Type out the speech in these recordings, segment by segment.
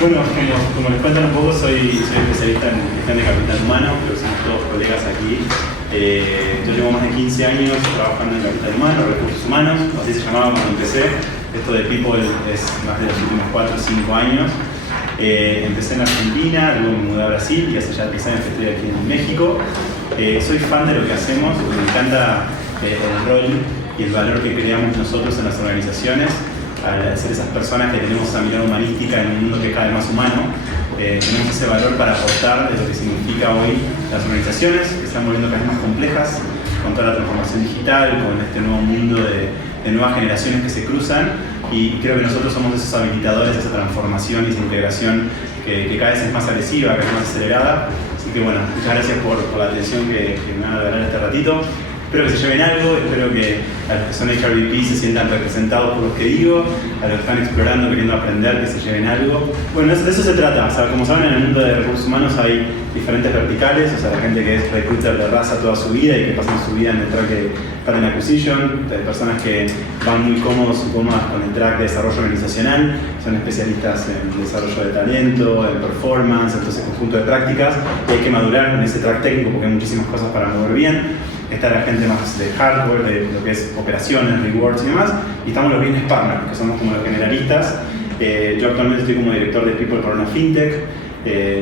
Bueno, como les cuentan un poco, soy especialista en gestión de capital humano, creo que somos todos colegas aquí. Yo llevo más de 15 años trabajando en capital humano, recursos humanos, así se llamaba cuando empecé. Esto de People es más de los últimos 4 o 5 años. Empecé en Argentina, luego me mudé a Brasil y hace ya 10 años que estoy aquí en México. Soy fan de lo que hacemos, me encanta el rol y el valor que creamos nosotros en las organizaciones. Al ser esas personas que tenemos esa mirada humanística en un mundo que es cada vez más humano, tenemos ese valor para aportar de lo que significa hoy las organizaciones, que se están volviendo cada vez más complejas con toda la transformación digital, con este nuevo mundo de nuevas generaciones que se cruzan, y creo que nosotros somos esos habilitadores de esa transformación y esa integración que cada vez es más agresiva, cada vez más acelerada. Así que bueno, muchas gracias por la atención que me van a regalar este ratito. Espero que se lleven algo, espero que a los que son HRBP se sientan representados por lo que digo, a los que están explorando, queriendo aprender, que se lleven algo. Bueno, de eso se trata. O sea, como saben, en el mundo de recursos humanos hay diferentes verticales, o sea, la gente que es recruiter de raza toda su vida y que pasan su vida en el track de Talent Acquisition, hay personas que van muy cómodos y cómodas con el track de desarrollo organizacional, son especialistas en desarrollo de talento, en performance, en todo ese conjunto de prácticas, y hay que madurar en ese track técnico porque hay muchísimas cosas para mover bien. Está la gente más de hardware, de lo que es operaciones, rewards y demás, y estamos los business partners, que somos como los generalistas. Yo actualmente estoy como director de People para una fintech.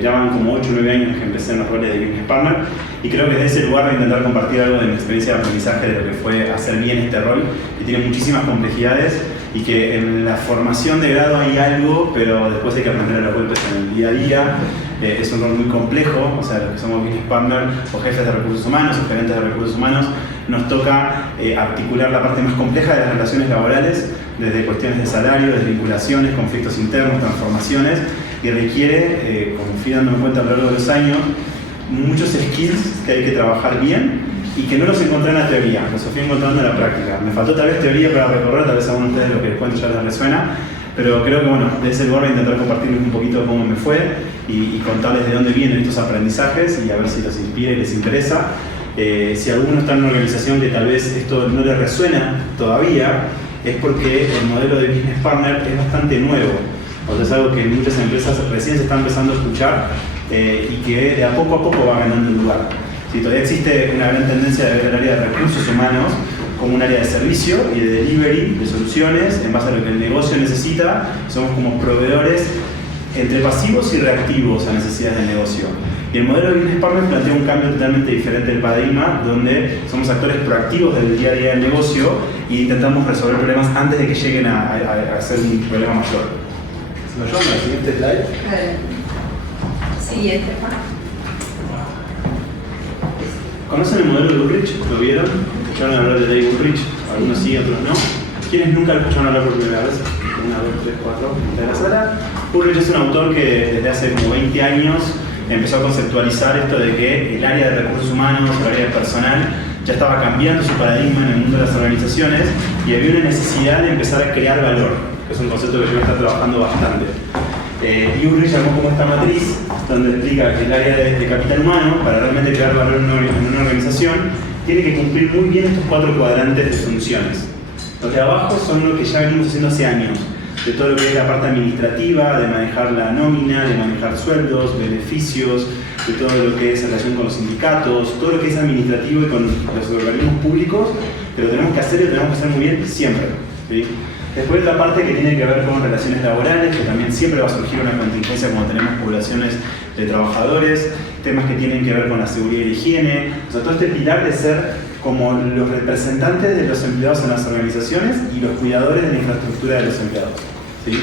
Ya van como 8 o 9 años que empecé en los roles de business partner, y creo que desde ese lugar de intentar compartir algo de mi experiencia de aprendizaje de lo que fue hacer bien este rol, que tiene muchísimas complejidades y que en la formación de grado hay algo, pero después hay que aprender a los golpes en el día a día. Es un rol muy complejo, o sea, los que somos business partner o jefes de recursos humanos o gerentes de recursos humanos, nos toca articular la parte más compleja de las relaciones laborales, desde cuestiones de salario, desvinculaciones, conflictos internos, transformaciones, y requiere, como fui dándome cuenta a lo largo de los años, muchos skills que hay que trabajar bien y que no los encontré en la teoría, los fui encontrando en la práctica. Me faltó tal vez teoría para recorrer, tal vez a algunos de ustedes lo que les cuento ya les resuena, pero creo que bueno, de ese lugar voy a intentar compartirles un poquito de cómo me fue y contarles de dónde vienen estos aprendizajes y a ver si los inspira y les interesa. Si alguno está en una organización que tal vez esto no le resuena todavía, es porque el modelo de business partner es bastante nuevo. O sea, es algo que muchas empresas recién se están empezando a escuchar y que de a poco va ganando lugar. ¿Sí? Todavía existe una gran tendencia de ver el área de recursos humanos como un área de servicio y de delivery de soluciones en base a lo que el negocio necesita. Somos como proveedores entre pasivos y reactivos a necesidades del negocio. Y el modelo de business partner plantea un cambio totalmente diferente del paradigma, donde somos actores proactivos del día a día del negocio y intentamos resolver problemas antes de que lleguen a ser un problema mayor. ¿Se me ayudan a la siguiente slide? Siguiente. ¿Conocen el modelo de Ulrich? ¿Lo vieron? ¿Escucharon hablar de Dave Ulrich? Algunos sí, otros no. ¿Quiénes nunca lo escucharon hablar por primera vez? 1, 2, 3, 4, de la sala. Ulrich es un autor que desde hace como 20 años empezó a conceptualizar esto de que el área de recursos humanos, el área de personal, ya estaba cambiando su paradigma en el mundo de las organizaciones y había una necesidad de empezar a crear valor, que es un concepto que yo está trabajando bastante. Y Ulrich llamó como esta matriz, donde explica que el área de capital humano, para realmente crear valor en una organización, tiene que cumplir muy bien estos 4 cuadrantes de funciones. Los de abajo son lo que ya venimos haciendo hace años, de todo lo que es la parte administrativa, de manejar la nómina, de manejar sueldos, beneficios, de todo lo que es relación con los sindicatos, todo lo que es administrativo y con los organismos públicos, pero tenemos que hacer y lo tenemos que hacer muy bien siempre. ¿Sí? Después la parte que tiene que ver con relaciones laborales, que también siempre va a surgir una contingencia cuando tenemos poblaciones de trabajadores, temas que tienen que ver con la seguridad y la higiene, o sea, todo este pilar de ser como los representantes de los empleados en las organizaciones y los cuidadores de la infraestructura de los empleados. ¿Sí?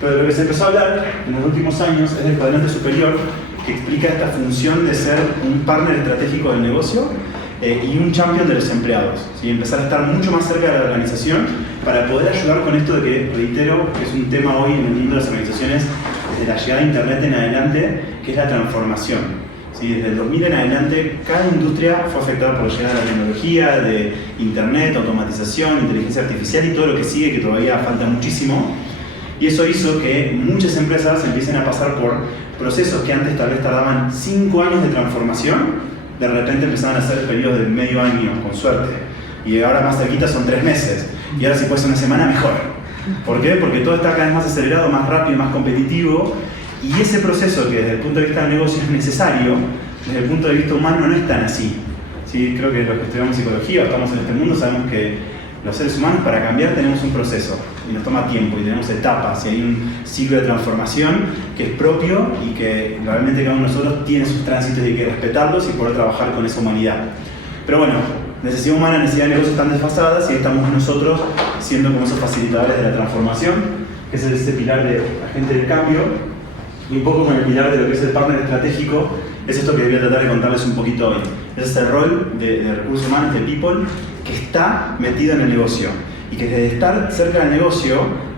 Pero de lo que se empezó a hablar en los últimos años es del cuadrante superior, que explica esta función de ser un partner estratégico del negocio y un champion de los empleados, ¿sí? Empezar a estar mucho más cerca de la organización para poder ayudar con esto de que, reitero, que es un tema hoy en el mundo de las organizaciones desde la llegada de Internet en adelante, que es la transformación. ¿Sí? Desde el 2000 en adelante, cada industria fue afectada por la llegada de la tecnología, de Internet, automatización, inteligencia artificial y todo lo que sigue, que todavía falta muchísimo. Y eso hizo que muchas empresas empiecen a pasar por procesos que antes tal vez tardaban 5 años de transformación, de repente empezaban a hacer periodos de medio año, con suerte. Y ahora más cerquita son 3 meses. Y ahora si puede ser una semana, mejor. ¿Por qué? Porque todo está cada vez más acelerado, más rápido, más competitivo. Y ese proceso que desde el punto de vista del negocio es necesario, desde el punto de vista humano no es tan así. ¿Sí? Creo que los que estudiamos psicología o estamos en este mundo sabemos que los seres humanos para cambiar tenemos un proceso y nos toma tiempo y tenemos etapas y hay un ciclo de transformación que es propio y que realmente cada uno de nosotros tiene sus tránsitos y hay que respetarlos y poder trabajar con esa humanidad. Pero bueno, necesidad humana, necesidad de negocio están desfasadas y estamos nosotros siendo como esos facilitadores de la transformación, que es ese pilar de agente del cambio, y un poco con el pilar de lo que es el partner estratégico. Es esto que voy a tratar de contarles un poquito hoy. Ese es el rol de recursos humanos, de people, que está metido en el negocio y que desde estar cerca del negocio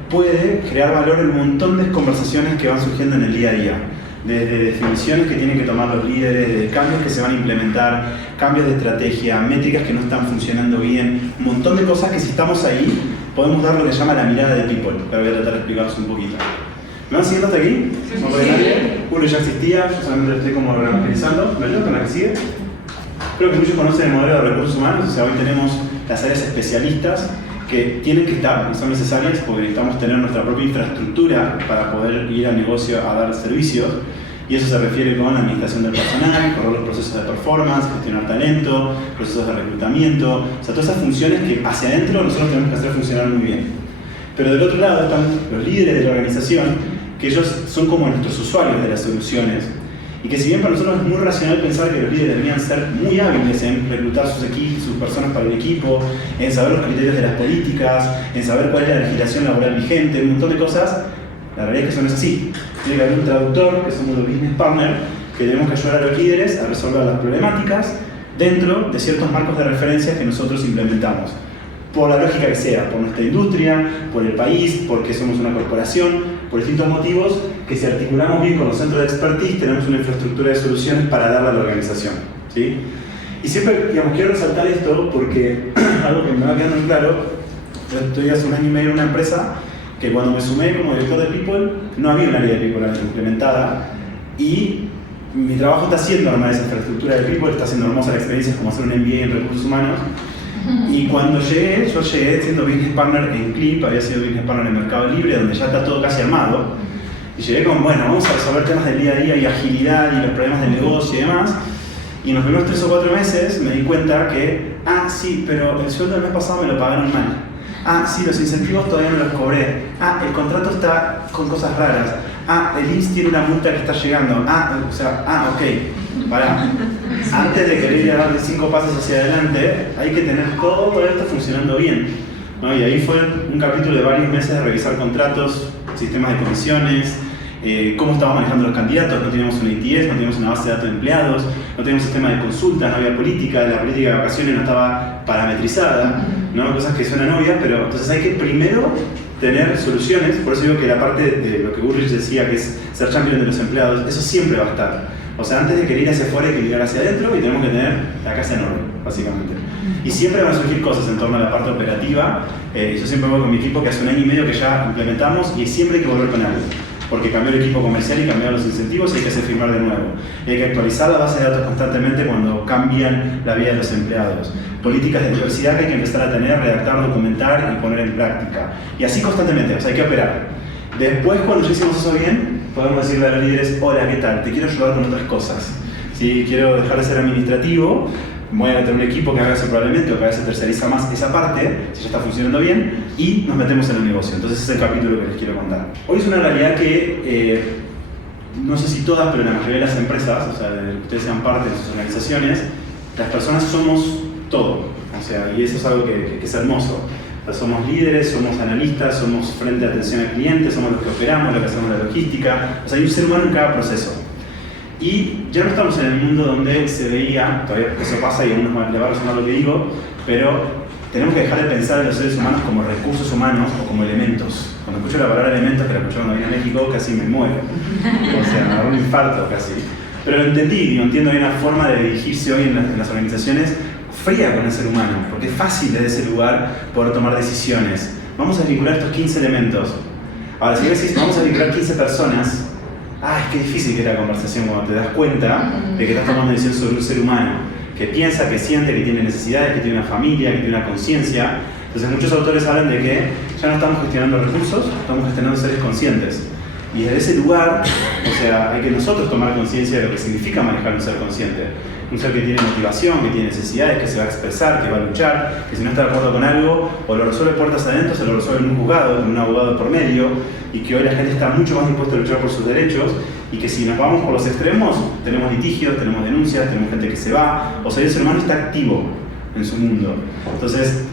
puede crear valor en un montón de conversaciones que van surgiendo en el día a día. Desde definiciones que tienen que tomar los líderes, de cambios que se van a implementar, cambios de estrategia, métricas que no están funcionando bien, un montón de cosas que si estamos ahí podemos dar lo que se llama la mirada de people. Ahora voy a tratar de explicarles un poquito. ¿Me van siguiendo hasta aquí? ¿No por nadie? Uno ya existía, yo solamente lo estoy como reorganizando. ¿Me ayudan con la que sigue? Creo que muchos conocen el modelo de recursos humanos, o sea, hoy tenemos las áreas especialistas que tienen que estar y son necesarias porque necesitamos tener nuestra propia infraestructura para poder ir al negocio a dar servicios. Y eso se refiere con la administración del personal, correr los procesos de performance, gestionar talento, procesos de reclutamiento, o sea, todas esas funciones que hacia adentro nosotros tenemos que hacer funcionar muy bien. Pero del otro lado están los líderes de la organización, que ellos son como nuestros usuarios de las soluciones y que si bien para nosotros es muy racional pensar que los líderes deberían ser muy hábiles en reclutar sus equipos, sus personas para el equipo, en saber los criterios de las políticas, en saber cuál es la legislación laboral vigente, un montón de cosas, la realidad es que eso no es así. Tiene que haber un traductor, que somos los business partners, que tenemos que ayudar a los líderes a resolver las problemáticas dentro de ciertos marcos de referencia que nosotros implementamos. Por la lógica que sea, por nuestra industria, por el país, porque somos una corporación, por distintos motivos, que si articulamos bien con los centros de expertise, tenemos una infraestructura de soluciones para darle a la organización. ¿Sí? Y siempre, digamos, quiero resaltar esto porque algo que me va quedando muy claro, yo estoy hace un año y medio en una empresa que cuando me sumé como director de People, no había un área de People implementada y mi trabajo está siendo armar esa infraestructura de People, está siendo hermosa la experiencia, como hacer un MBA en recursos humanos. Y cuando llegué, yo llegué siendo business partner en Clip, había sido business partner en Mercado Libre, donde ya está todo casi armado. Y llegué con, bueno, vamos a resolver temas del día a día y agilidad y los problemas del negocio y demás. Y en los primeros 3 o 4 meses me di cuenta que, sí, pero el sueldo del mes pasado me lo pagaron mal. Sí, los incentivos todavía no los cobré. El contrato está con cosas raras. El INSS tiene una multa que está llegando. Ok, pará. Antes de querer ir a darle 5 pasos hacia adelante, hay que tener todo esto funcionando bien, ¿no? Y ahí fue un capítulo de varios meses de revisar contratos, sistemas de comisiones, cómo estaban manejando los candidatos. No teníamos una ITS, no teníamos una base de datos de empleados, no teníamos sistema de consultas, no había política, la política de vacaciones no estaba parametrizada, ¿no? Cosas que suenan obvias, pero entonces hay que primero tener soluciones. Por eso digo que la parte de lo que Ulrich decía, que es ser champion de los empleados, eso siempre va a estar. O sea, antes de querer ir hacia afuera hay que mirar hacia adentro y tenemos que tener la casa en orden, básicamente. Y siempre van a surgir cosas en torno a la parte operativa. Yo siempre voy con mi equipo que hace 1 año y medio que ya implementamos y siempre hay que volver con algo. Porque cambió el equipo comercial y cambiaron los incentivos y hay que hacer firmar de nuevo. Y hay que actualizar la base de datos constantemente cuando cambian la vida de los empleados. Políticas de diversidad que hay que empezar a tener, redactar, documentar y poner en práctica. Y así constantemente, o sea, hay que operar. Después, cuando ya hicimos eso bien, podemos decirle a los líderes, hola, ¿qué tal? Te quiero ayudar con otras cosas. ¿Sí? Quiero dejar de ser administrativo, voy a meter un equipo que haga eso probablemente o que a veces terceriza más esa parte, si ya está funcionando bien, y nos metemos en el negocio. Entonces ese es el capítulo que les quiero contar. Hoy es una realidad que, no sé si todas, pero la mayoría de las empresas, o sea, de que ustedes sean parte de sus organizaciones, las personas somos todo. O sea, y eso es algo que es hermoso. O sea, somos líderes, somos analistas, somos frente de atención al cliente, somos los que operamos, los que hacemos la logística. O sea, hay un ser humano en cada proceso. Y ya no estamos en el mundo donde se veía, todavía eso pasa y a uno le va a resonar lo que digo, pero tenemos que dejar de pensar en los seres humanos como recursos humanos o como elementos. Cuando escucho la palabra elementos, que la escuché cuando vine a México, casi me muero. O sea, me da un infarto casi. Pero lo entendí, entiendo que hay una forma de dirigirse hoy en las organizaciones fría con el ser humano, porque es fácil desde ese lugar poder tomar decisiones. Vamos a vincular estos 15 elementos. Ahora, si decís, vamos a vincular 15 personas, es que difícil que es la conversación cuando te das cuenta de que estás tomando decisión sobre un ser humano que piensa, que siente, que tiene necesidades, que tiene una familia, que tiene una conciencia. Entonces muchos autores hablan de que ya no estamos gestionando recursos, estamos gestionando seres conscientes. Y desde ese lugar, o sea, hay que nosotros tomar conciencia de lo que significa manejar un ser consciente. Un ser que tiene motivación, que tiene necesidades, que se va a expresar, que va a luchar, que si no está de acuerdo con algo, o lo resuelve puertas adentro, se lo resuelve en un juzgado, con un abogado por medio, y que hoy la gente está mucho más dispuesta a luchar por sus derechos, y que si nos vamos por los extremos, tenemos litigios, tenemos denuncias, tenemos gente que se va, o sea, el ser humano está activo en su mundo. Entonces,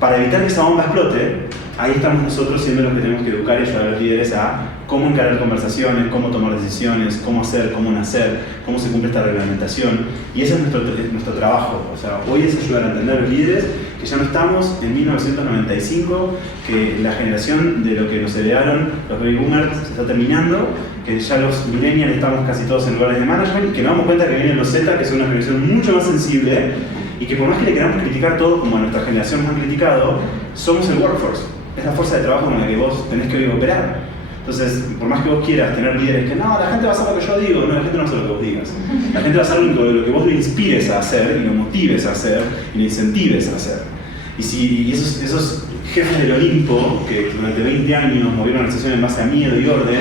para evitar que esa bomba explote, ahí estamos nosotros siendo los que tenemos que educar y ayudar a los líderes a cómo encarar conversaciones, cómo tomar decisiones, cómo hacer, cómo nacer, cómo se cumple esta reglamentación. Y ese es nuestro trabajo. O sea, hoy es ayudar a entender a los líderes que ya no estamos en 1995, que la generación de lo que nos heredaron los baby boomers se está terminando, que ya los millennials estamos casi todos en lugares de management y que nos damos cuenta que vienen los Z, que son una generación mucho más sensible y que por más que le queramos criticar todo, como a nuestra generación nos han criticado, somos el workforce. Es la fuerza de trabajo con la que vos tenés que operar. Entonces, por más que vos quieras tener líderes que no, la gente va a hacer lo que yo digo, no, la gente no va a hacer lo que vos digas. La gente va a hacer lo que vos le inspires a hacer y lo motives a hacer y le incentives a hacer. Y esos jefes del Olimpo, que durante 20 años movieron la organización en base a miedo y orden,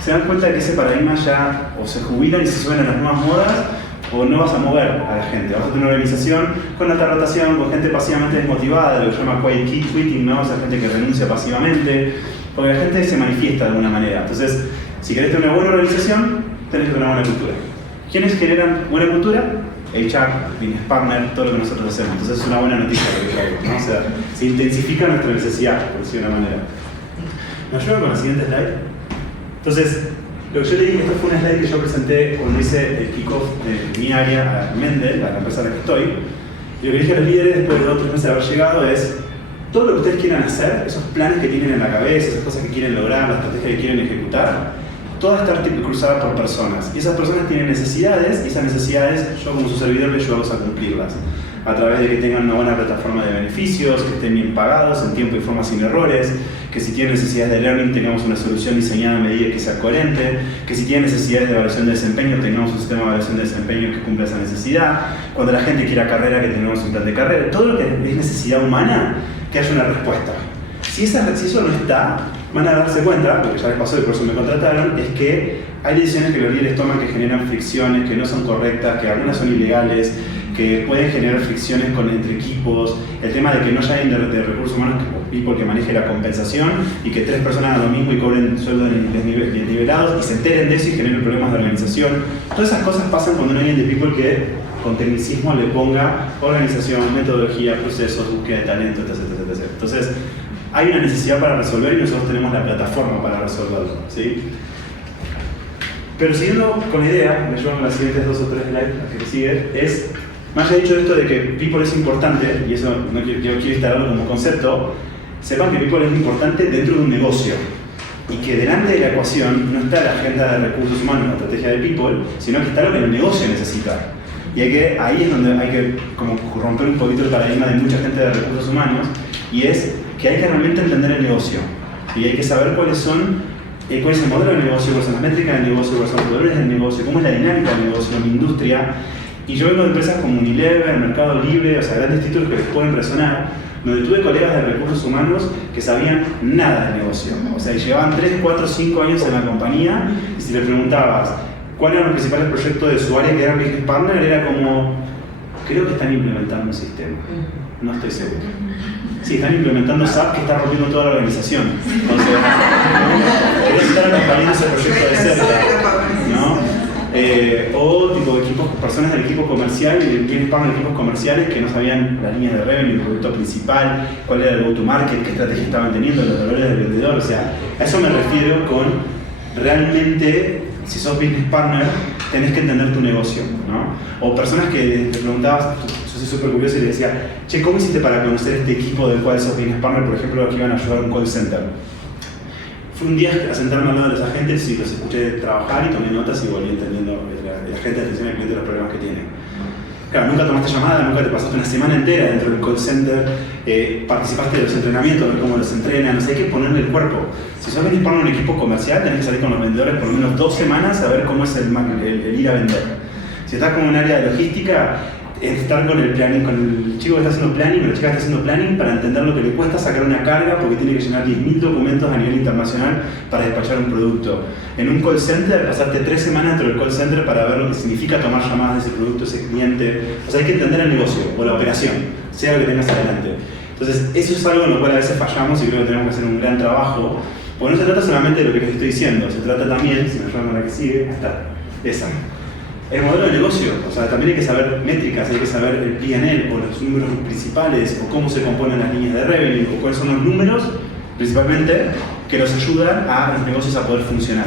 se dan cuenta de que ese paradigma ya o se jubilan y se suben a las nuevas modas, o no vas a mover a la gente. Vas a tener una organización con alta rotación, con gente pasivamente desmotivada, lo que se llama quiet quitting, ¿no? O sea, gente que renuncia pasivamente, porque la gente se manifiesta de alguna manera. Entonces, si querés tener una buena organización, tenés que tener una buena cultura. ¿Quiénes generan buena cultura? HR, business partner, todo lo que nosotros hacemos. Entonces es una buena noticia lo que traigo, ¿no? O sea, se intensifica nuestra necesidad, por decirlo de una manera. ¿Me ayuda con la siguiente slide? Entonces, lo que yo le dije, esto fue una slide que yo presenté cuando hice el kickoff de mi área a Mendel, a la empresa en la que estoy. Y lo que dije a los líderes después de 2 o 3 meses de haber llegado es: todo lo que ustedes quieran hacer, esos planes que tienen en la cabeza, esas cosas que quieren lograr, las estrategias que quieren ejecutar, toda está cruzada por personas. Y esas personas tienen necesidades, y esas necesidades yo como su servidor les ayudo a cumplirlas. A través de que tengan una buena plataforma de beneficios, que estén bien pagados, en tiempo y forma sin errores, que si tienen necesidades de learning tengamos una solución diseñada a medida que sea coherente, que si tienen necesidades de evaluación de desempeño tengamos un sistema de evaluación de desempeño que cumpla esa necesidad, cuando la gente quiera carrera que tengamos un plan de carrera, todo lo que es necesidad humana, que haya una respuesta. Si eso no está, van a darse cuenta, lo que ya les pasó y por eso me contrataron, es que hay decisiones que los líderes toman que generan fricciones, que no son correctas, que algunas son ilegales, que pueden generar fricciones entre equipos, el tema de que no haya alguien de recursos humanos que maneje la compensación y que 3 personas hagan lo mismo y cobren sueldos desnivelados y se enteren de eso y generen problemas de organización. Todas esas cosas pasan cuando no hay alguien de people que con tecnicismo le ponga organización, metodología, procesos, búsqueda de talento, etc. Entonces, hay una necesidad para resolver y nosotros tenemos la plataforma para resolverlo, ¿sí? Pero siguiendo con la idea, me llevan las siguientes 2 o 3 slides, las que siguen, es, más allá dicho esto de que people es importante, y eso no quiero instalarlo como concepto, sepan que people es importante dentro de un negocio. Y que delante de la ecuación no está la agenda de recursos humanos, la estrategia de people, sino que está lo que el negocio necesita. Y ahí es donde hay que como romper un poquito el paradigma de mucha gente de recursos humanos, y es que hay que realmente entender el negocio. Y hay que saber cuál es el modelo del negocio, cuáles son las métricas del negocio, cuáles son los valores del negocio, cómo es la dinámica del negocio, la industria. Y yo vengo de empresas como Unilever, Mercado Libre, o sea, grandes títulos que les pueden resonar, donde tuve colegas de recursos humanos que sabían nada del negocio. O sea, llevaban 3, 4, 5 años en la compañía y si le preguntabas cuáles eran los principales proyectos de su área que eran business partner, era como, creo que están implementando un sistema. No estoy seguro. Sí, están implementando SAP que está rompiendo toda la organización. Entonces, querés estar acompañando ese proyecto de cerca, ¿no? O tipo personas del equipo comercial y quienes pagan equipos comerciales que no sabían la línea de revenue, el producto principal, cuál era el go-to-market, qué estrategia estaban teniendo, los valores del vendedor. O sea, a eso me refiero con realmente, si sos business partner, tenés que entender tu negocio, ¿no? O personas que te preguntabas, yo soy súper curioso y le decía, che, ¿cómo hiciste para conocer este equipo del cual sos business partner, por ejemplo, que iban a ayudar a un call center? Fue un día a sentarme al lado de los agentes y los escuché trabajar y tomé notas y volví entendiendo la gente de atención al cliente los problemas que tienen. Claro, nunca tomaste llamada, nunca te pasaste una semana entera dentro del call center, participaste de los entrenamientos, de cómo los entrenan, o sea, hay que ponerle el cuerpo. Si sos business partner en un equipo comercial, tenés que salir con los vendedores por lo menos 2 semanas a ver cómo es el ir a vender. Si estás como en un área de logística, estar con el planning, con el chico que está haciendo planning o la chica que está haciendo planning para entender lo que le cuesta sacar una carga porque tiene que llenar 10.000 documentos a nivel internacional para despachar un producto. En un call center, pasarte 3 semanas dentro del call center para ver lo que significa tomar llamadas de ese producto, ese cliente. O sea, hay que entender el negocio o la operación, sea lo que tengas adelante. Entonces, eso es algo en lo cual a veces fallamos y creo que tenemos que hacer un gran trabajo. Porque no se trata solamente de lo que les estoy diciendo, se trata también, si me ayudan con la que sigue, hasta esa. El modelo de negocio, o sea, también hay que saber métricas, hay que saber el P&L o los números principales o cómo se componen las líneas de revenue o cuáles son los números, principalmente, que nos ayudan a los negocios a poder funcionar,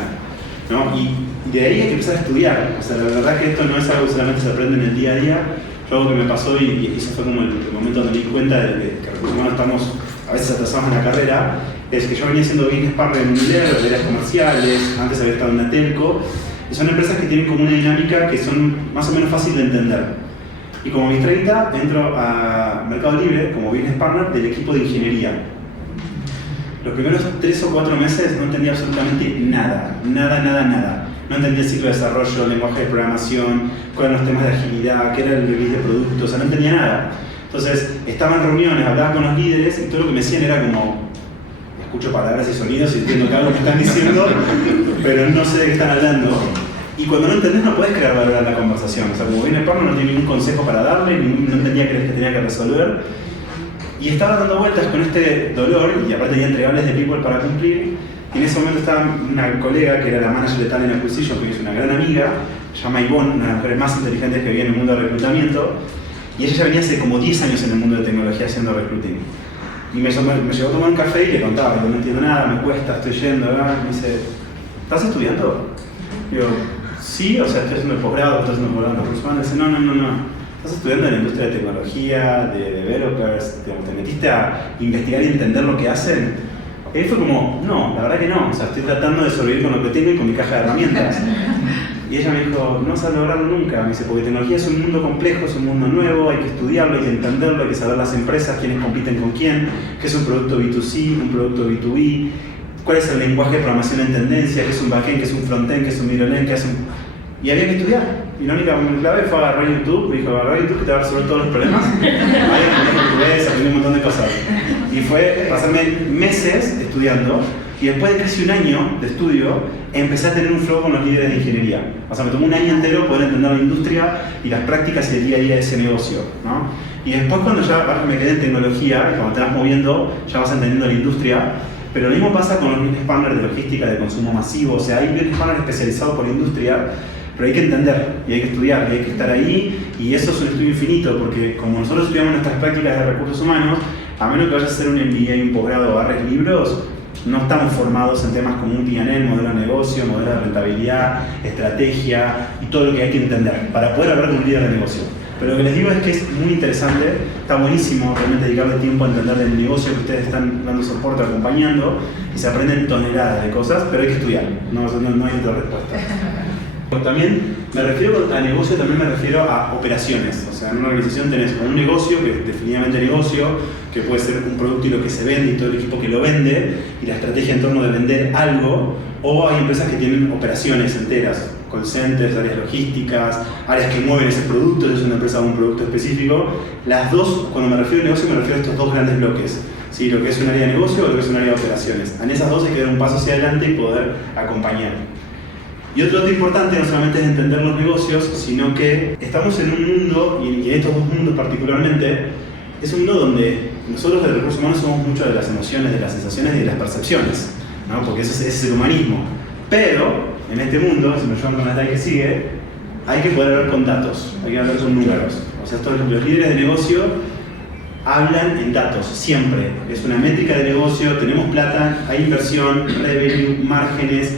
¿no? Y de ahí hay que empezar a estudiar. O sea, la verdad que esto no es algo que solamente se aprende en el día a día. Yo algo que me pasó y eso fue como el momento donde me di cuenta de que recursos humanos estamos a veces atrasados en la carrera, es que yo venía siendo business partner en Unilever, de áreas comerciales, antes había estado en una telco, y son empresas que tienen como una dinámica que son más o menos fácil de entender. Y como mis 30, entro a Mercado Libre como business partner del equipo de ingeniería. Los primeros 3 o 4 meses no entendía absolutamente nada. No entendía el ciclo de desarrollo, el lenguaje de programación, cuáles eran los temas de agilidad, qué era el release de productos, o sea, no entendía nada. Entonces, estaba en reuniones, hablaba con los líderes y todo lo que me decían era como, escucho palabras y sonidos y entiendo que algo me están diciendo, pero no sé de qué están hablando. Y cuando no entendés no puedes crear valor a la conversación. O sea, como viene el partner no tiene ningún consejo para darle, no entendía qué tenía que resolver. Y estaba dando vueltas con este dolor, y aparte tenía entregables de people para cumplir. Y en ese momento estaba una colega que era la manager de Talent Acquisition, que es una gran amiga, se llama Ivonne, una de las mujeres más inteligentes que vive en el mundo de reclutamiento. Y ella ya venía hace como 10 años en el mundo de tecnología haciendo recruiting. Y me llegó a tomar un café y le contaba, no entiendo nada, me cuesta, estoy yendo, ¿verdad? Me dice, ¿estás estudiando? Digo, sí, o sea, estoy haciendo el posgrado, estoy haciendo el posgrado en recursos humanos. Dice, no. Estás estudiando en la industria de tecnología, de developers, te metiste a investigar y entender lo que hacen. Y ahí fue como, no, la verdad que no, o sea, estoy tratando de sobrevivir con lo que tengo y con mi caja de herramientas. Y ella me dijo, no vas a lograrlo nunca. Me dice, porque tecnología es un mundo complejo, es un mundo nuevo, hay que estudiarlo, hay que entenderlo, hay que saber las empresas, quiénes compiten con quién, qué es un producto B2C, un producto B2B, cuál es el lenguaje de programación en tendencia, qué es un backend, qué es un frontend, qué es un middle-end, qué es un... Y había que estudiar. Y la única clave fue agarrar YouTube, me dijo, agarrar YouTube que te va a resolver todos los problemas. Ahí aprendí portugués, aprendí un montón de cosas. Y fue pasarme meses estudiando, y después de casi un año de estudio, empecé a tener un flow con los líderes de ingeniería. O sea, me tomó un año entero poder entender la industria y las prácticas y el día a día de ese negocio, ¿no? Y después cuando ya me quedé en tecnología, y cuando te vas moviendo, ya vas entendiendo la industria. Pero lo mismo pasa con los business partners de logística de consumo masivo. O sea, hay business partners especializados por industria, pero hay que entender, y hay que estudiar, y hay que estar ahí, y eso es un estudio infinito, porque como nosotros estudiamos nuestras prácticas de recursos humanos, a menos que vayas a hacer un MBA, un posgrado o agarres libros, no estamos formados en temas como un P&L, modelo de negocio, modelo de rentabilidad, estrategia y todo lo que hay que entender para poder hablar con un líder de negocio. Pero lo que les digo es que es muy interesante, está buenísimo realmente dedicarle tiempo a entender el negocio que ustedes están dando soporte, acompañando, y se aprenden toneladas de cosas, pero hay que estudiar, no hay otra respuesta. También me refiero a negocio, también me refiero a operaciones. O sea, en una organización tenés un negocio, que es definitivamente negocio, que puede ser un producto y lo que se vende y todo el equipo que lo vende, y la estrategia en torno de vender algo, o hay empresas que tienen operaciones enteras, call centers, áreas logísticas, áreas que mueven ese producto, es una empresa o un producto específico. Las dos, cuando me refiero a negocio, me refiero a estos dos grandes bloques. ¿Sí? Lo que es un área de negocio o lo que es un área de operaciones. En esas dos hay que dar un paso hacia adelante y poder acompañar. Y otro dato importante no solamente es entender los negocios, sino que estamos en un mundo, y en estos dos mundos particularmente, es un mundo donde nosotros de recursos humanos somos mucho de las emociones, de las sensaciones y de las percepciones, ¿no? Porque ese es el humanismo. Pero en este mundo, si me llevan con la slide que sigue, hay que poder hablar con datos, hay que hablar con números. O sea, los líderes de negocio hablan en datos, siempre. Es una métrica de negocio, tenemos plata, hay inversión, revenue, márgenes,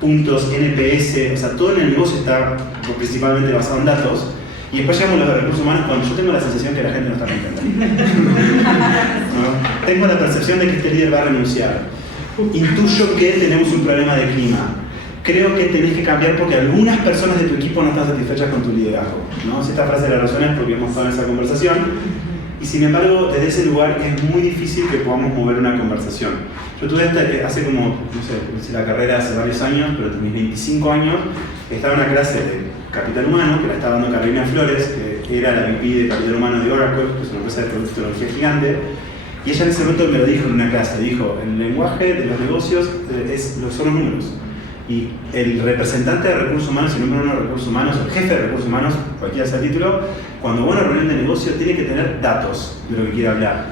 puntos, NPS, o sea, todo en el negocio está principalmente basado en datos. Y después llegamos a los de recursos humanos cuando yo tengo la sensación que la gente no está contenta. ¿No? Tengo la percepción de que este líder va a renunciar. Intuyo que tenemos un problema de clima. Creo que tenés que cambiar porque algunas personas de tu equipo no están satisfechas con tu liderazgo, ¿no? Si esta frase la razoné porque hemos estado en esa conversación. Y sin embargo, desde ese lugar es muy difícil que podamos mover una conversación. Yo tuve hace como, no sé, hice la carrera hace varios años, pero mis 25 años, estaba en una clase de capital humano, que la estaba dando Carolina Flores, que era la VP de Capital Humano de Oracle, que es una empresa de tecnología gigante, y ella en ese momento me lo dijo en una clase, dijo, el lenguaje de los negocios son los números. Y el representante de recursos humanos, el número uno de recursos humanos, el jefe de recursos humanos, cualquiera sea el título, cuando va a una reunión de negocio tiene que tener datos de lo que quiere hablar.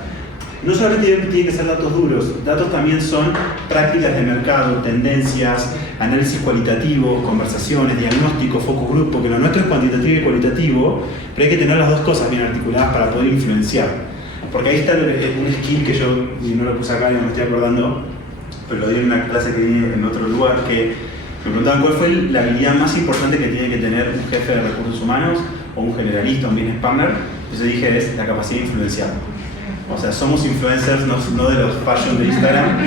No solamente tienen que ser datos duros, datos también son prácticas de mercado, tendencias, análisis cualitativo, conversaciones, diagnóstico, focus group, porque lo nuestro es cuantitativo y cualitativo, pero hay que tener las dos cosas bien articuladas para poder influenciar. Porque ahí está un skill que yo, y no lo puse acá y no me estoy acordando, pero lo di en una clase que di en otro lugar, que me preguntaban cuál fue la habilidad más importante que tiene que tener un jefe de recursos humanos o un generalista, un business partner. Entonces dije, es la capacidad de influenciar. O sea, somos influencers, no de los fashion de Instagram.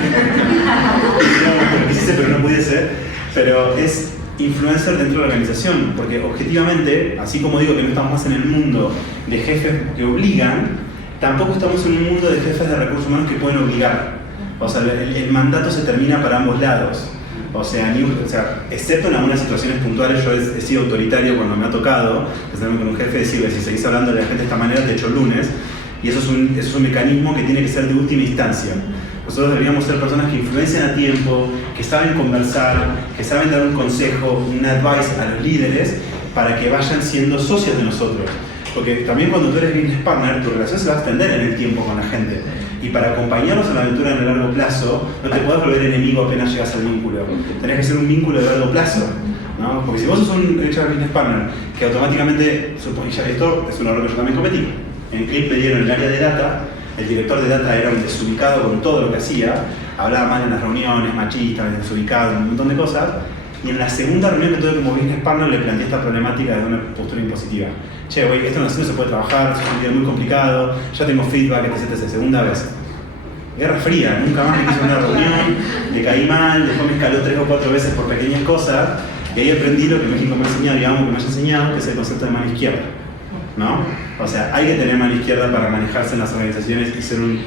Quise, pero no pudiese. Pero es influencer dentro de la organización, porque objetivamente, así como digo que no estamos más en el mundo de jefes que obligan, tampoco estamos en un mundo de jefes de recursos humanos que pueden obligar. O sea, el mandato se termina para ambos lados. O sea, excepto en algunas situaciones puntuales, yo he sido autoritario cuando me ha tocado, especialmente con un jefe, decirle, si seguís hablando de la gente de esta manera, te echo el lunes. Y eso es un mecanismo que tiene que ser de última instancia. Nosotros deberíamos ser personas que influencian a tiempo, que saben conversar, que saben dar un consejo, un advice a los líderes para que vayan siendo socios de nosotros. Porque también cuando tú eres business partner, tu relación se va a extender en el tiempo con la gente. Y para acompañarnos en la aventura en el largo plazo, no te puedes volver enemigo apenas llegas al vínculo. Tenés que ser un vínculo de largo plazo, ¿no? Porque si vos sos un HR business partner que automáticamente, ya esto es un error que yo también cometí. En Clip me dieron el área de data, el director de data era un desubicado con todo lo que hacía, hablaba mal en las reuniones, machista, desubicado, un montón de cosas. Y en la segunda reunión que tuve como business partner le planteé esta problemática desde una postura impositiva. Che, güey, esto no se puede trabajar, es un video muy complicado, ya tengo feedback, etc. Segunda vez. Guerra fría, nunca más me quise una reunión, le caí mal, después me escaló 3 o 4 veces por pequeñas cosas, y ahí aprendí lo que México me ha enseñado, digamos que me haya enseñado, que es el concepto de mano izquierda, ¿no? O sea, hay que tener mano izquierda para manejarse en las organizaciones y ser un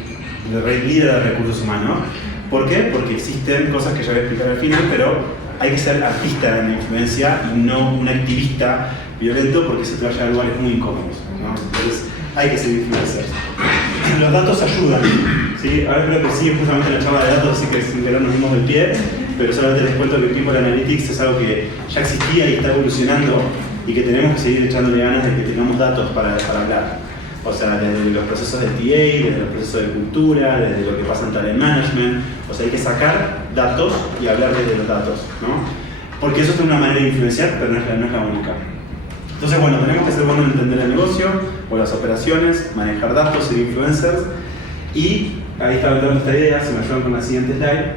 líder de recursos humanos. ¿Por qué? Porque existen cosas que ya voy a explicar al final, pero hay que ser artista en la influencia y no un activista violento, porque se te va a llevar a lugares muy incómodos, ¿no? Entonces hay que ser influencers. Los datos ayudan, ¿sí? Ahora creo que sí, justamente la charla de datos, así que sin querer nos dimos del pie, pero solamente les cuento que el People Analytics es algo que ya existía y está evolucionando y que tenemos que seguir echándole ganas de que tengamos datos para hablar. O sea, desde los procesos de TA, desde los procesos de cultura, desde lo que pasa en talent management. O sea, hay que sacar datos y hablar desde los datos, ¿no? Porque eso es una manera de influenciar, pero no es la única. Entonces, bueno, tenemos que ser buenos en entender el negocio o las operaciones, manejar datos, ser influencers. Y ahí está dando esta idea, se me ayudan con la siguiente slide,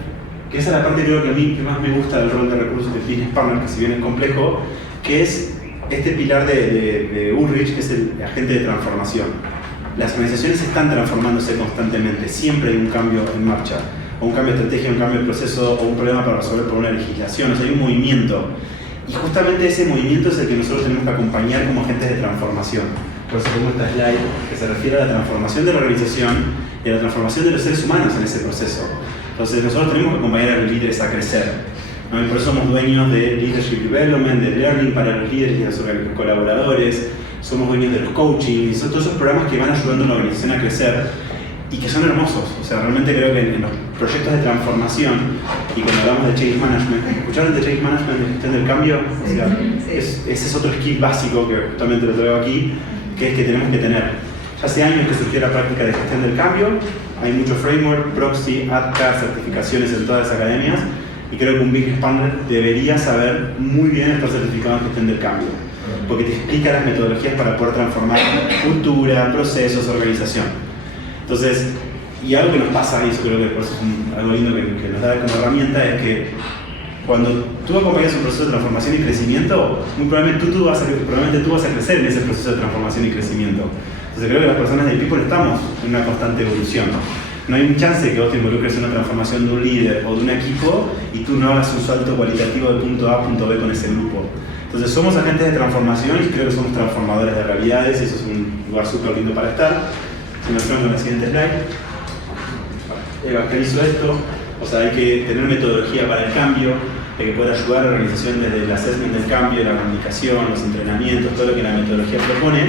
que esa es la parte creo que a mí que más me gusta del rol de recursos de business partner, que si bien es complejo, que es este pilar de Ulrich, que es el agente de transformación. Las organizaciones están transformándose constantemente, siempre hay un cambio en marcha, o un cambio de estrategia, un cambio de proceso, o un problema para resolver por una legislación, o sea, hay un movimiento. Y justamente ese movimiento es el que nosotros tenemos que acompañar como agentes de transformación. Por eso tengo esta slide que se refiere a la transformación de la organización y a la transformación de los seres humanos en ese proceso. Entonces nosotros tenemos que acompañar a los líderes a crecer, ¿no? Y por eso somos dueños de Leadership Development, de Learning para los líderes y los colaboradores, somos dueños de los coaching, son todos esos programas que van ayudando a la organización a crecer y que son hermosos. O sea, realmente creo que en los proyectos de transformación y cuando hablamos de Change Management, ¿escucharon de Change Management, de gestión del cambio? O sea, ese es otro skill básico que justamente lo traigo aquí, que es que tenemos que tener. Ya hace años que surgió la práctica de gestión del cambio, hay mucho framework, proxy, ADCA, certificaciones en todas las academias, y creo que un business partner debería saber muy bien estar certificado en gestión del cambio, porque te explica las metodologías para poder transformar cultura, procesos, organización. Entonces, y algo que nos pasa, y eso creo que por eso es algo lindo que nos da como herramienta, es que cuando tú acompañas un proceso de transformación y crecimiento, muy probablemente tú vas a crecer en ese proceso de transformación y crecimiento. Entonces creo que las personas del People estamos en una constante evolución. No hay un chance que vos te involucres en una transformación de un líder o de un equipo y tú no hagas un salto cualitativo de punto A a punto B con ese grupo. Entonces somos agentes de transformación y creo que somos transformadores de realidades y eso es un lugar súper lindo para estar. Si nos vemos en la siguiente slide. Evangelizo esto, o sea, hay que tener metodología para el cambio, hay que poder ayudar a la organización desde el assessment del cambio, la comunicación, los entrenamientos, todo lo que la metodología propone.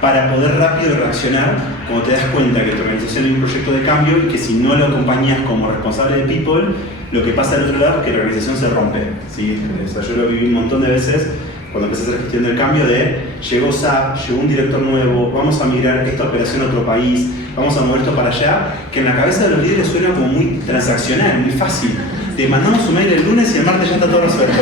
para poder rápido reaccionar cuando te das cuenta que tu organización es un proyecto de cambio y que si no lo acompañas como responsable de people, lo que pasa al otro lado es que la organización se rompe, ¿sí? O sea, yo lo viví un montón de veces cuando empecé a hacer gestión del cambio de llegó SAP, llegó un director nuevo, vamos a migrar esta operación a otro país, vamos a mover esto para allá, que en la cabeza de los líderes suena como muy transaccional, muy fácil. Te mandamos un mail el lunes y el martes ya está todo resuelto.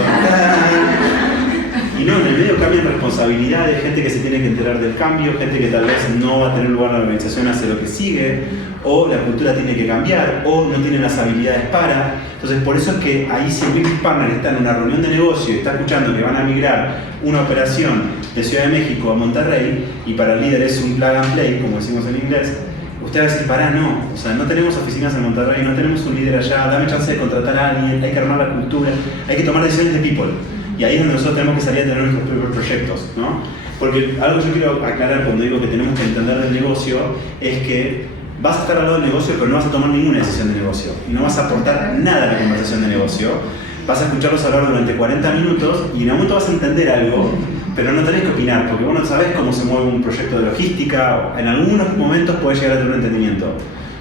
Y no, en el medio cambian responsabilidades, gente que se tiene que enterar del cambio, gente que tal vez no va a tener lugar en la organización hace lo que sigue, o la cultura tiene que cambiar, o no tiene las habilidades para. Entonces, por eso es que ahí si el business partner está en una reunión de negocio y está escuchando que van a migrar una operación de Ciudad de México a Monterrey, y para el líder es un plug and play, como decimos en inglés, usted va a decir, pará, no, o sea, no tenemos oficinas en Monterrey, no tenemos un líder allá, dame chance de contratar a alguien, hay que armar la cultura, hay que tomar decisiones de people. Y ahí es donde nosotros tenemos que salir a tener nuestros propios proyectos, ¿no? Porque algo que yo quiero aclarar cuando digo que tenemos que entender del negocio es que vas a estar al lado del negocio, pero no vas a tomar ninguna decisión de negocio. Y no vas a aportar nada a la conversación de negocio. Vas a escucharlos hablar durante 40 minutos y en un momento vas a entender algo, pero no tenés que opinar, porque vos no sabés cómo se mueve un proyecto de logística. En algunos momentos podés llegar a tener un entendimiento.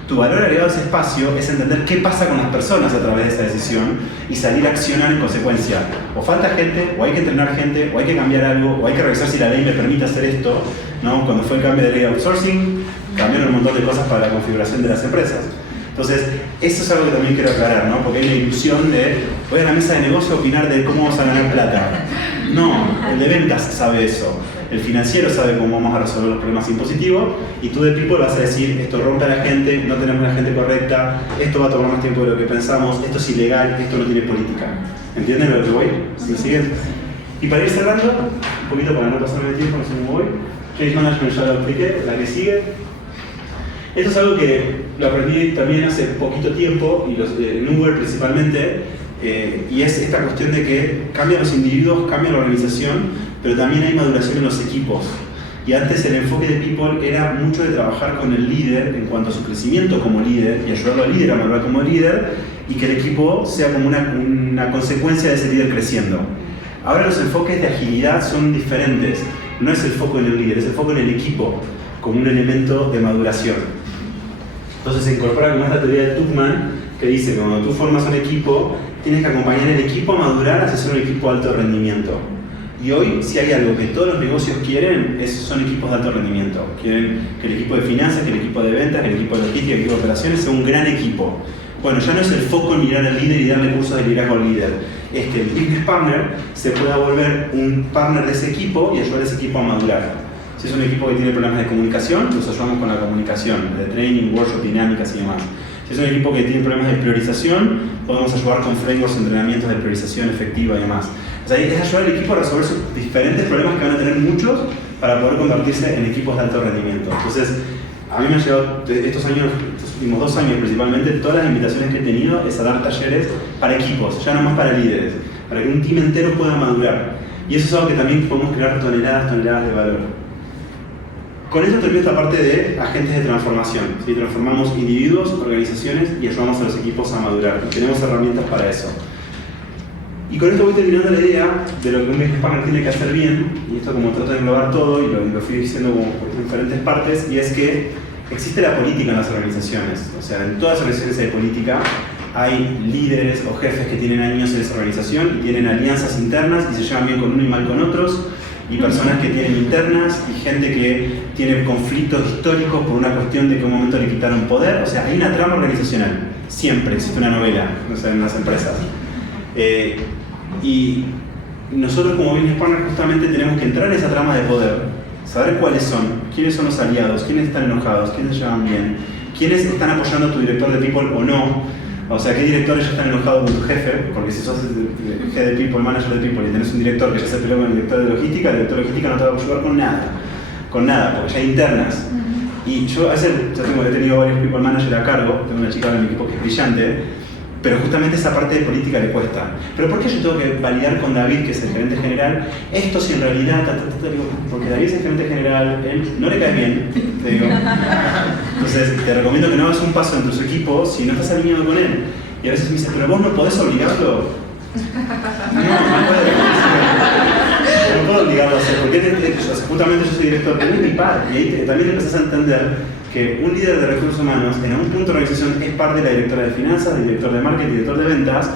Tu valor agregado a ese espacio es entender qué pasa con las personas a través de esa decisión y salir a accionar en consecuencia. O falta gente, o hay que entrenar gente, o hay que cambiar algo, o hay que revisar si la ley me permite hacer esto, ¿no? Cuando fue el cambio de ley de outsourcing, cambiaron un montón de cosas para la configuración de las empresas. Entonces, eso es algo que también quiero aclarar, ¿no? Porque hay una ilusión de voy a la mesa de negocio a opinar de cómo vamos a ganar plata. No, el de ventas sabe eso. El financiero sabe cómo vamos a resolver los problemas impositivos y tú de people vas a decir esto rompe a la gente, no tenemos la gente correcta, esto va a tomar más tiempo de lo que pensamos, esto es ilegal, esto no tiene política. ¿Entienden a lo que voy? ¿Me siguen? Y para ir cerrando, un poquito para no pasarme el tiempo, no sé cómo voy. Change Management ya lo expliqué, la que sigue. Esto es algo que lo aprendí también hace poquito tiempo, y en Uber principalmente, y es esta cuestión de que cambian los individuos, cambia la organización, pero también hay maduración en los equipos. Y antes el enfoque de people era mucho de trabajar con el líder en cuanto a su crecimiento como líder y ayudarlo al líder a madurar como líder y que el equipo sea como una consecuencia de ese líder creciendo. Ahora los enfoques de agilidad son diferentes. No es el foco en el líder, es el foco en el equipo como un elemento de maduración. Entonces se incorpora como esta teoría de Tuchman que dice que cuando tú formas un equipo tienes que acompañar el equipo a madurar hacia ser un equipo de alto rendimiento. Y hoy, si hay algo que todos los negocios quieren, son equipos de alto rendimiento. Quieren que el equipo de finanzas, que el equipo de ventas, que el equipo de logística, que el equipo de operaciones sea un gran equipo. Bueno, ya no es el foco en mirar al líder y darle cursos de liderazgo al líder. Es que el business partner se pueda volver un partner de ese equipo y ayudar a ese equipo a madurar. Si es un equipo que tiene problemas de comunicación, los ayudamos con la comunicación, de training, workshop, dinámicas y demás. Si es un equipo que tiene problemas de priorización, podemos ayudar con frameworks, entrenamientos de priorización efectiva y demás. O sea, es ayudar al equipo a resolver sus diferentes problemas que van a tener muchos para poder convertirse en equipos de alto rendimiento. Entonces, a mí me han llegado estos últimos 2 años principalmente, todas las invitaciones que he tenido es a dar talleres para equipos, ya no más para líderes, para que un team entero pueda madurar. Y eso es algo que también podemos crear toneladas de valor. Con eso termino esta parte de agentes de transformación. ¿Sí? Transformamos individuos, organizaciones y ayudamos a los equipos a madurar. Y tenemos herramientas para eso. Y con esto voy terminando la idea de lo que un business partner tiene que hacer bien, y esto como trato de englobar todo y lo fui diciendo como por diferentes partes, y es que existe la política en las organizaciones. O sea, en todas las organizaciones hay política, hay líderes o jefes que tienen años en esa organización y tienen alianzas internas y se llevan bien con uno y mal con otros, y personas que tienen internas y gente que tiene conflictos históricos por una cuestión de que en un momento le quitaron poder. O sea, hay una trama organizacional, siempre existe una novela, o sea, en las empresas. Y nosotros como business partner justamente tenemos que entrar en esa trama de poder, saber cuáles son, quiénes son los aliados, quiénes están enojados, quiénes se llevan bien, quiénes están apoyando a tu director de people o no. O sea, qué directores ya están enojados con tu jefe, porque si sos el head de people, manager de people y tenés un director que ya se peleó con el director de logística, el director de logística no te va a ayudar con nada, porque ya hay internas. Y yo a veces, he tenido varios people manager a cargo, tengo una chica en mi equipo que es brillante, pero justamente esa parte de política le cuesta. ¿Pero por qué yo tengo que validar con David, que es el gerente general, esto si en realidad, porque David es el gerente general, él no le cae bien, te digo. Entonces te recomiendo que no hagas un paso en tus equipos si no estás alineado con él. Y a veces me dice, pero vos no podés obligarlo. No puedo obligarlo a sea, porque justamente yo soy director, pero es mi par, y ahí también empezás a entender que un líder de recursos humanos en algún punto de la organización es parte de la directora de finanzas, del director de marketing, director de ventas,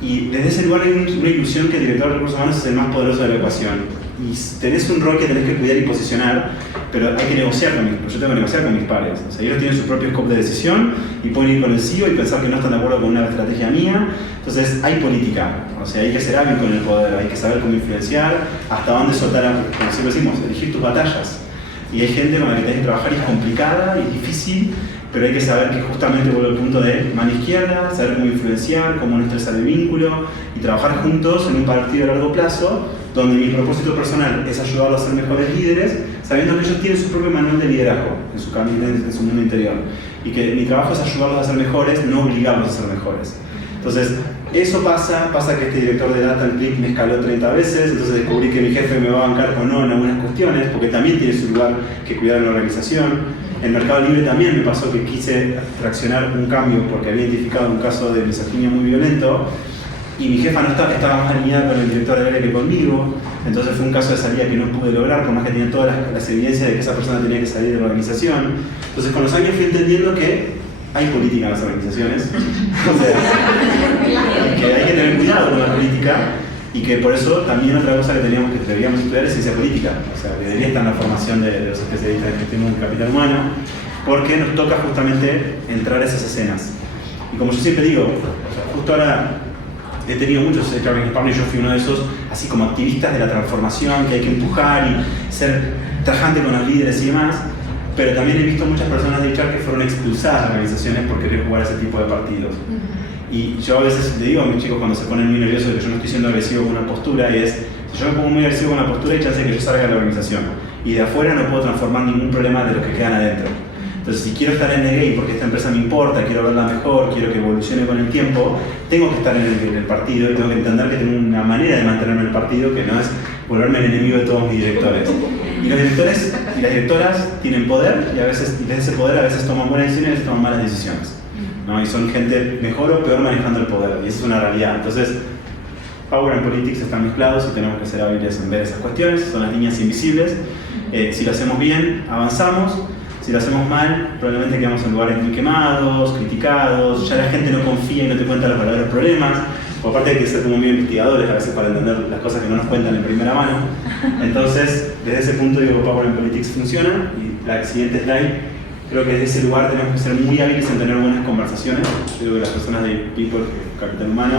y desde ese lugar hay una ilusión que el director de recursos humanos es el más poderoso de la ecuación. Y tenés un rol que tenés que cuidar y posicionar, pero hay que negociar con yo tengo que negociar con mis pares. O sea, ellos tienen su propio scope de decisión y pueden ir con el CEO y pensar que no están de acuerdo con una estrategia mía. Entonces hay política, o sea, hay que ser hábil con el poder, hay que saber cómo influenciar, hasta dónde soltar, como siempre decimos, elegir tus batallas. Y hay gente con la que tenés que trabajar y es complicada y difícil, pero hay que saber que justamente vuelve al punto de mano izquierda, saber cómo influenciar, cómo no estresar el vínculo y trabajar juntos en un partido a largo plazo, donde mi propósito personal es ayudarlos a ser mejores líderes, sabiendo que ellos tienen su propio manual de liderazgo en su camino, en su mundo interior. Y que mi trabajo es ayudarlos a ser mejores, no obligarlos a ser mejores. Entonces, eso pasa que este director de Data en Click me escaló 30 veces, entonces descubrí que mi jefe me va a bancar o no en algunas cuestiones, porque también tiene su lugar que cuidar en la organización. En Mercado Libre también me pasó que quise traccionar un cambio porque había identificado un caso de misoginia muy violento, y mi jefa no estaba más alineada con el director de área que conmigo, entonces fue un caso de salida que no pude lograr, por más que tenía todas las evidencias de que esa persona tenía que salir de la organización. Entonces con los años fui entendiendo que hay política en las organizaciones, o sea, que hay que tener cuidado con la política, y que por eso también otra cosa que deberíamos estudiar es ciencia política, o sea, que debería estar en la formación de los especialistas de gestión del capital humano, porque nos toca justamente entrar a esas escenas. Y como yo siempre digo, o sea, justo ahora he tenido muchos HR partners, yo fui uno de esos, así como activistas de la transformación, que hay que empujar y ser tajante con los líderes y demás, pero también he visto muchas personas de HR que fueron expulsadas de organizaciones por querer jugar ese tipo de partidos. Y yo a veces le digo a mis chicos cuando se ponen muy nerviosos de que yo no estoy siendo agresivo con una postura, y es, si yo me pongo muy agresivo con una postura, hay chance de que yo salga de la organización, y de afuera no puedo transformar ningún problema de los que quedan adentro. Entonces, si quiero estar en el game porque esta empresa me importa, quiero verla mejor, quiero que evolucione con el tiempo, tengo que estar en el partido y tengo que entender que tengo una manera de mantenerme en el partido que no es volverme el enemigo de todos mis directores. Y los directores y las directoras tienen poder, y a veces, desde ese poder a veces toman buenas decisiones y a veces toman malas decisiones, ¿no? Y son gente mejor o peor manejando el poder, y esa es una realidad. Entonces, Power and Politics están mezclados y tenemos que ser hábiles en ver esas cuestiones, son las líneas invisibles. Si lo hacemos bien, avanzamos. Si lo hacemos mal, probablemente quedamos en lugares muy quemados, criticados, ya la gente no confía y no te cuenta los verdaderos problemas. Por parte hay que ser como muy investigadores a veces para entender las cosas que no nos cuentan en primera mano. Entonces, desde ese punto digo, Power and Politics funciona. Y la siguiente slide, creo que desde ese lugar tenemos que ser muy hábiles en tener buenas conversaciones. Yo digo que las personas de People, Capital Humano,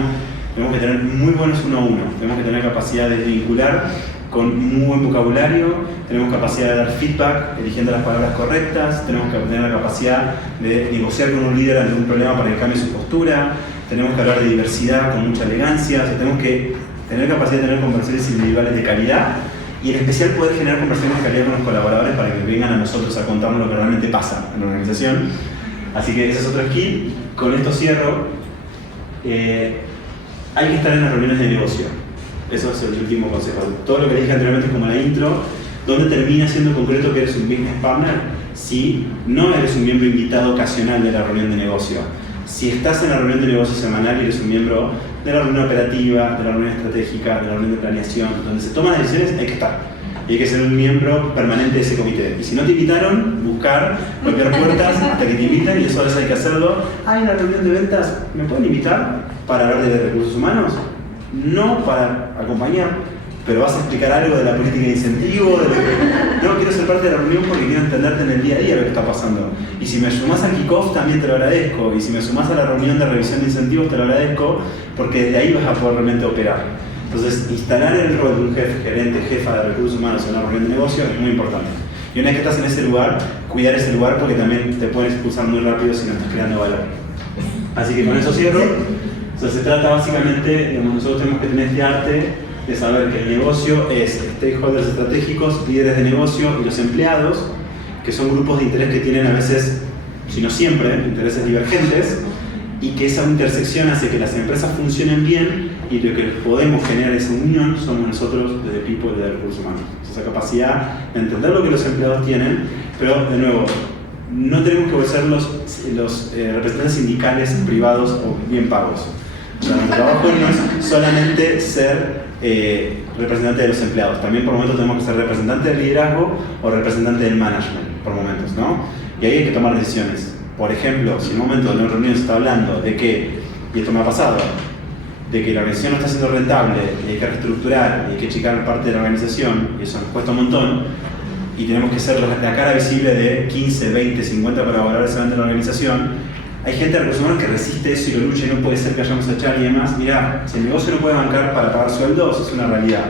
tenemos que tener muy buenos uno a uno. Tenemos que tener capacidad de vincular con muy buen vocabulario, tenemos capacidad de dar feedback eligiendo las palabras correctas, tenemos que tener la capacidad de negociar con un líder ante un problema para que cambie su postura, tenemos que hablar de diversidad con mucha elegancia, o sea, tenemos que tener capacidad de tener conversaciones individuales de calidad, y en especial poder generar conversaciones de calidad con los colaboradores para que vengan a nosotros a contarnos lo que realmente pasa en la organización. Así que ese es otro skill. Con esto cierro. Hay que estar en las reuniones de negocio. Eso es el último consejo. Todo lo que dije anteriormente es como la intro, donde termina siendo concreto que eres un business partner si no eres un miembro invitado ocasional de la reunión de negocio. Si estás en la reunión de negocio semanal y eres un miembro de la reunión operativa, de la reunión estratégica, de la reunión de planeación, donde se toman las decisiones, hay que estar. Y hay que ser un miembro permanente de ese comité. Y si no te invitaron, buscar, golpear puertas hasta que te inviten, y eso a veces hay que hacerlo. ¿Hay una reunión de ventas? ¿Me pueden invitar para hablar de recursos humanos? No para acompañar, pero vas a explicar algo de la política de incentivo, de lo que... No, quiero ser parte de la reunión porque quiero entenderte en el día a día lo que está pasando. Y si me sumás al kickoff también te lo agradezco, y si me sumás a la reunión de revisión de incentivos te lo agradezco, porque desde ahí vas a poder realmente operar. Entonces, instalar el rol de un jefe, gerente, jefa de recursos humanos en una reunión de negocio es muy importante. Y una vez que estás en ese lugar, cuidar ese lugar porque también te pueden expulsar muy rápido si no estás creando valor. Así que con eso cierro. O sea, se trata básicamente, digamos, nosotros tenemos que tener este arte de saber que el negocio es stakeholders estratégicos, líderes de negocio y los empleados, que son grupos de interés que tienen a veces, si no siempre, intereses divergentes, y que esa intersección hace que las empresas funcionen bien, y lo que podemos generar esa unión somos nosotros desde People, de recursos humanos. Esa capacidad de entender lo que los empleados tienen, pero de nuevo, no tenemos que ser los representantes sindicales privados o bien pagos. O sea, nuestro trabajo no es solamente ser representante de los empleados, también por momentos tenemos que ser representante del liderazgo o representante del management, por momentos, ¿no? Y ahí hay que tomar decisiones. Por ejemplo, si en un momento de una reunión se está hablando de que, y esto me ha pasado, de que la organización no está siendo rentable y hay que reestructurar y hay que achicar parte de la organización, y eso nos cuesta un montón, y tenemos que ser la cara visible de 15, 20, 50 colaboradores de la organización, hay gente de recursos humanos que resiste eso y lo lucha y no puede ser que hayamos a echar y demás. Mira, si el negocio no puede bancar para pagar sueldos, es una realidad.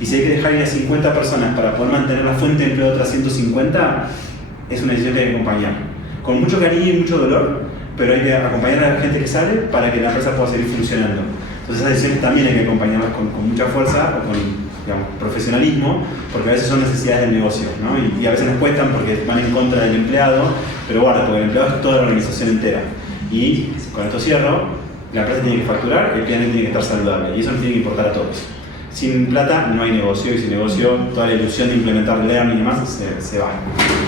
Y si hay que dejar ir a 50 personas para poder mantener la fuente de empleo de otras 150, es una decisión que hay que acompañar. Con mucho cariño y mucho dolor, pero hay que acompañar a la gente que sale para que la empresa pueda seguir funcionando. Entonces esas decisiones también hay que acompañarlas con mucha fuerza o con, digamos, profesionalismo, porque a veces son necesidades del negocio, ¿no? Y a veces nos cuestan porque van en contra del empleado, pero guarda, porque el empleado es toda la organización entera. Y con esto cierro, la empresa tiene que facturar, el cliente tiene que estar saludable, y eso nos tiene que importar a todos. Sin plata no hay negocio, y sin negocio toda la ilusión de implementar learning y demás se va.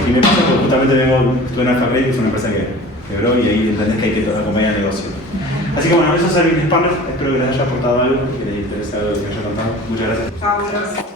Y me pasa porque justamente estuve en Alpha Credit, que es una empresa que quebró, y ahí entendés que hay que acompañar el negocio. Así que bueno, eso es Serving Partners, espero que les haya aportado algo, que les interese algo que les haya contado. Muchas gracias. Fabuloso.